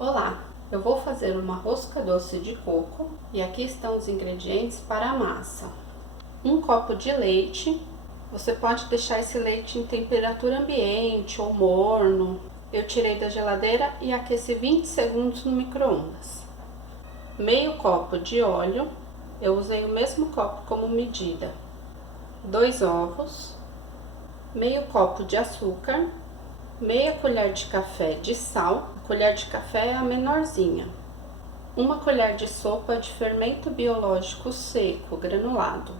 Olá, eu vou fazer uma rosca doce de coco e aqui estão os ingredientes para a massa. 1 copo de leite, você pode deixar esse leite em temperatura ambiente ou morno. Eu tirei da geladeira e aqueci 20 segundos no micro-ondas. Meio copo de óleo, eu usei o mesmo copo como medida. 2 ovos, meio copo de açúcar, meia colher de café de sal, a colher de café é a menorzinha, 1 colher de sopa de fermento biológico seco, granulado.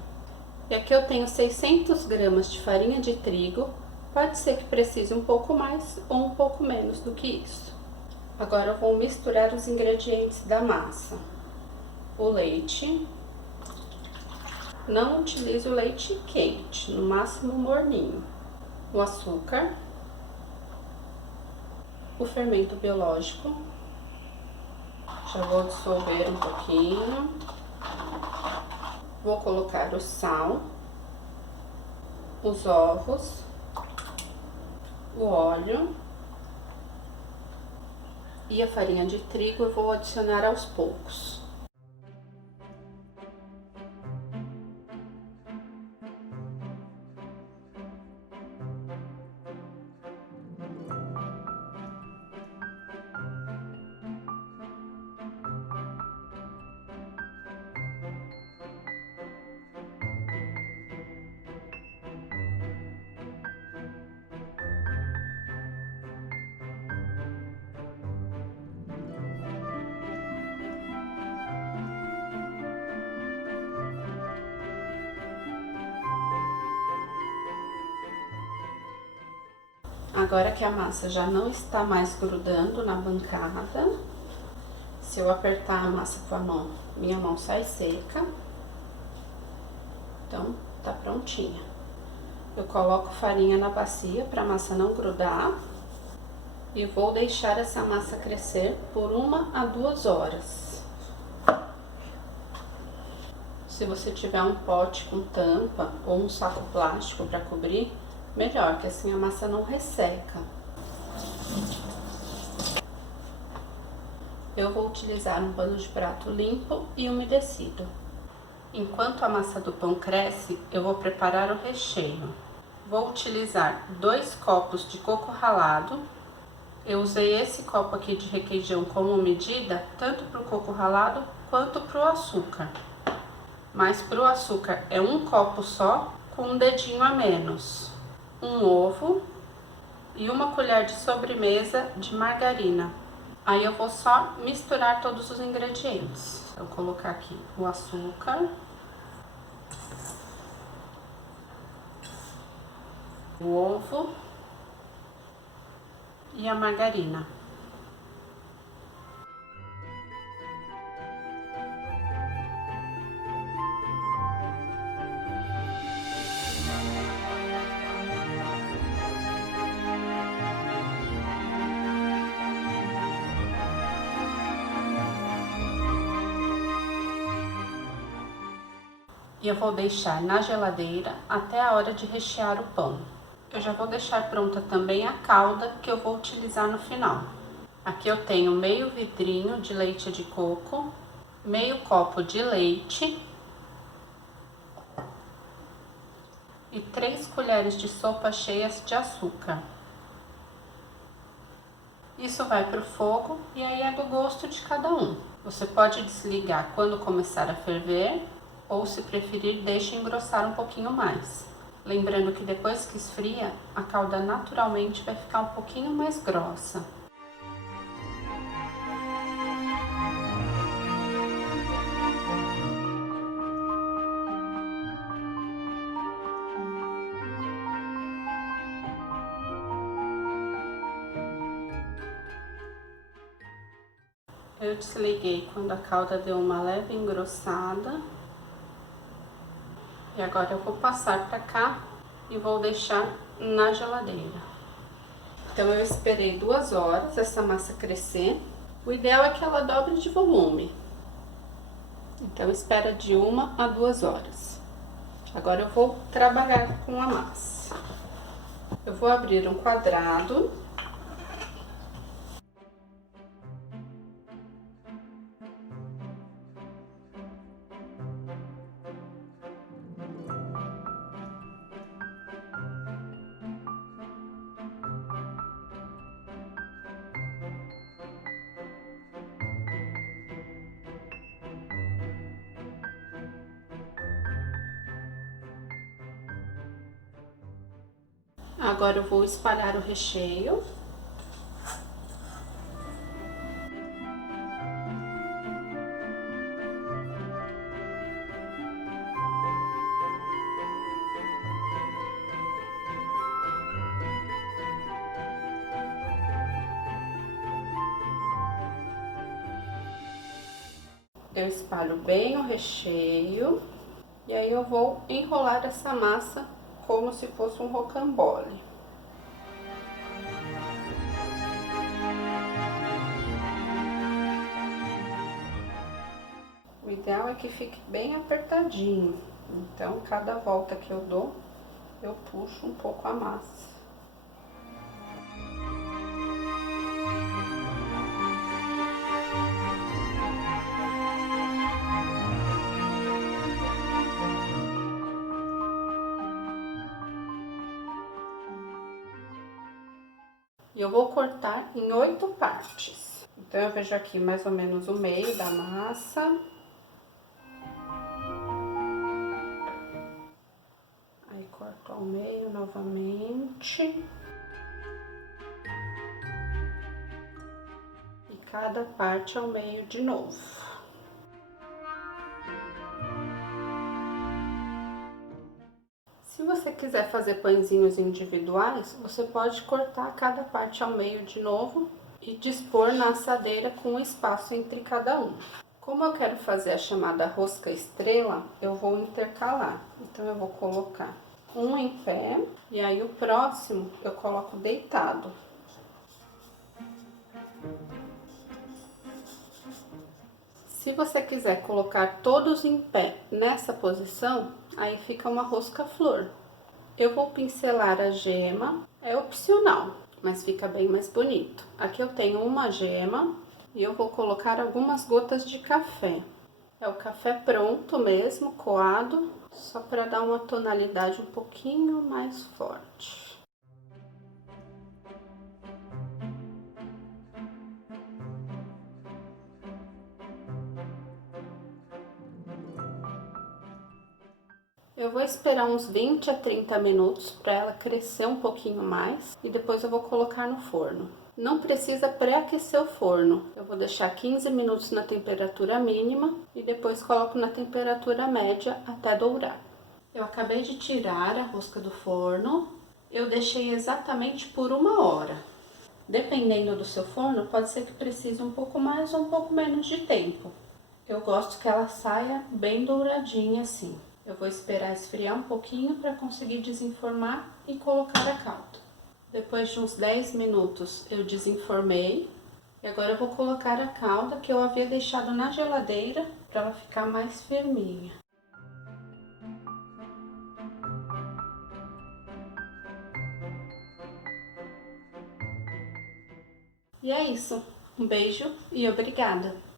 E aqui eu tenho 600 gramas de farinha de trigo, pode ser que precise um pouco mais ou um pouco menos do que isso. Agora eu vou misturar os ingredientes da massa. O leite, não utilize o leite quente, no máximo morninho. O açúcar, o fermento biológico, já vou dissolver um pouquinho, vou colocar o sal, os ovos, o óleo e a farinha de trigo eu vou adicionar aos poucos. Agora que a massa já não está mais grudando na bancada, se eu apertar a massa com a mão, minha mão sai seca. Então, tá prontinha. Eu coloco farinha na bacia para a massa não grudar e vou deixar essa massa crescer por 1 a 2 horas. Se você tiver um pote com tampa ou um saco plástico para cobrir, melhor, que assim a massa não resseca. Eu vou utilizar um pano de prato limpo e umedecido. Enquanto a massa do pão cresce, eu vou preparar o recheio. Vou utilizar 2 copos de coco ralado. Eu usei esse copo aqui de requeijão como medida, tanto para o coco ralado quanto para o açúcar. Mas para o açúcar é 1 copo só, com um dedinho a menos. 1 ovo e 1 colher de sobremesa de margarina. Aí eu vou só misturar todos os ingredientes. Eu vou colocar aqui o açúcar, o ovo e a margarina. E eu vou deixar na geladeira até a hora de rechear o pão. Eu já vou deixar pronta também a calda que eu vou utilizar no final. Aqui eu tenho meio vidrinho de leite de coco, meio copo de leite e 3 colheres de sopa cheias de açúcar. Isso vai para o fogo e aí é do gosto de cada um. Você pode desligar quando começar a ferver, ou se preferir, deixe engrossar um pouquinho mais. Lembrando que depois que esfria, a calda naturalmente vai ficar um pouquinho mais grossa. Eu desliguei quando a calda deu uma leve engrossada. E agora eu vou passar para cá e vou deixar na geladeira. Então eu esperei 2 horas essa massa crescer. O ideal é que ela dobre de volume. Então espera de 1 a 2 horas. Agora eu vou trabalhar com a massa. Eu vou abrir um quadrado Agora eu vou espalhar o recheio. Eu espalho bem o recheio e aí eu vou enrolar essa massa como se fosse um rocambole. O ideal é que fique bem apertadinho, então cada volta que eu dou, eu puxo um pouco a massa. E eu vou cortar em 8 partes. Então, eu vejo aqui mais ou menos o meio da massa. Aí, corto ao meio novamente. E cada parte ao meio de novo. Se você quiser fazer pãezinhos individuais, você pode cortar cada parte ao meio de novo e dispor na assadeira com espaço entre cada um. Como eu quero fazer a chamada rosca estrela, eu vou intercalar. Então, eu vou colocar um em pé e aí o próximo eu coloco deitado. Se você quiser colocar todos em pé nessa posição, aí fica uma rosca flor. Eu vou pincelar a gema, é opcional, mas fica bem mais bonito. Aqui eu tenho uma gema e eu vou colocar algumas gotas de café. É o café pronto mesmo, coado, só para dar uma tonalidade um pouquinho mais forte. Eu vou esperar uns 20 a 30 minutos para ela crescer um pouquinho mais e depois eu vou colocar no forno. Não precisa pré-aquecer o forno, eu vou deixar 15 minutos na temperatura mínima e depois coloco na temperatura média até dourar. Eu acabei de tirar a rosca do forno, eu deixei exatamente por 1 hora. Dependendo do seu forno, pode ser que precise um pouco mais ou um pouco menos de tempo. Eu gosto que ela saia bem douradinha assim. Eu vou esperar esfriar um pouquinho para conseguir desenformar e colocar a calda. Depois de uns 10 minutos eu desenformei e agora eu vou colocar a calda que eu havia deixado na geladeira para ela ficar mais firminha. E é isso. Um beijo e obrigada!